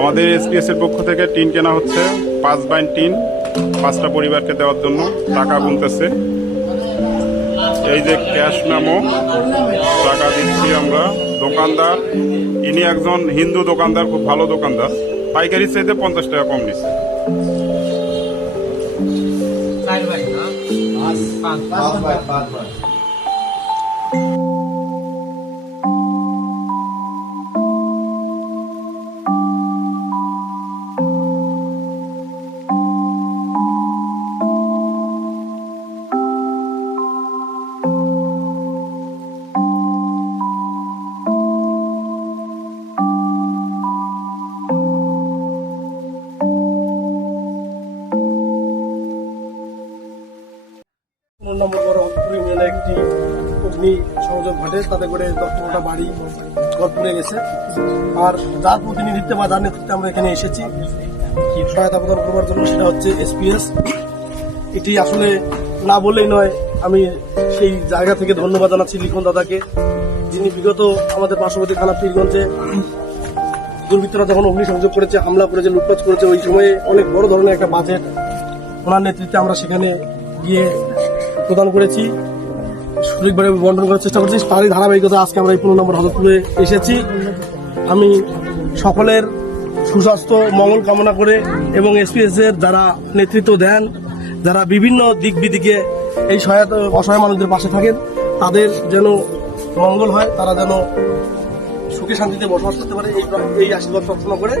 আমাদের এসপিএস এর পক্ষ থেকে টিন কেনা হচ্ছে পাঁচ বাইন টিন পাঁচটা পরিবারকে দেওয়ার জন্য টাকা গুনতেছে এই যে ক্যাশ মেমো টাকা দিচ্ছি আমরা দোকানদার ইনি একজন হিন্দু দোকানদার খুব ভালো দোকানদার পাইকারি চাইতে পঞ্চাশ টাকা কম নিচ্ছে পাঁচ পাঁচ বড় হকপুর ইউনিয়নে একটি অগ্নি সংযোগ ঘটে, তাতে করে দশ পনেরোটা বাড়ি পুড়ে গেছে। আর যার প্রতিনিধিত্বে বা যার নেতৃত্বে আমরা এখানে এসেছি সহায়তা প্রদান করবার জন্য সেটা হচ্ছে এসপিএস। এটি আসলে না বললেই নয়, আমি সেই জায়গা থেকে ধন্যবাদ জানাচ্ছি লিখন দাদাকে, যিনি বিগত আমাদের পার্শ্ববর্তী থানা পীরগঞ্জে দুর্বৃত্তরা যখন অগ্নিসংযোগ করেছে, হামলা করেছে, লুটপাট করেছে, ওই সময়ে অনেক বড় ধরনের একটা বাজেট ওনার নেতৃত্বে আমরা সেখানে গিয়ে প্রদান করেছি। সঠিকভাবে বন্টন করার চেষ্টা করছি। তারই ধারাবাহিকতা আজকে আমরা এই পনেরো নম্বর হজরতপুরে এসেছি। আমি সকলের সুস্বাস্থ্য, মঙ্গল কামনা করে এবং এসপিএস এর যারা নেতৃত্ব দেন, যারা বিভিন্ন দিক বিদিকে এই সহায়তা, অসহায় মানুষদের পাশে থাকেন, তাদের যেন মঙ্গল হয়, তারা যেন সুখে শান্তিতে বসবাস করতে পারে। এই এই আশীর্বাদ প্রার্থনা করে।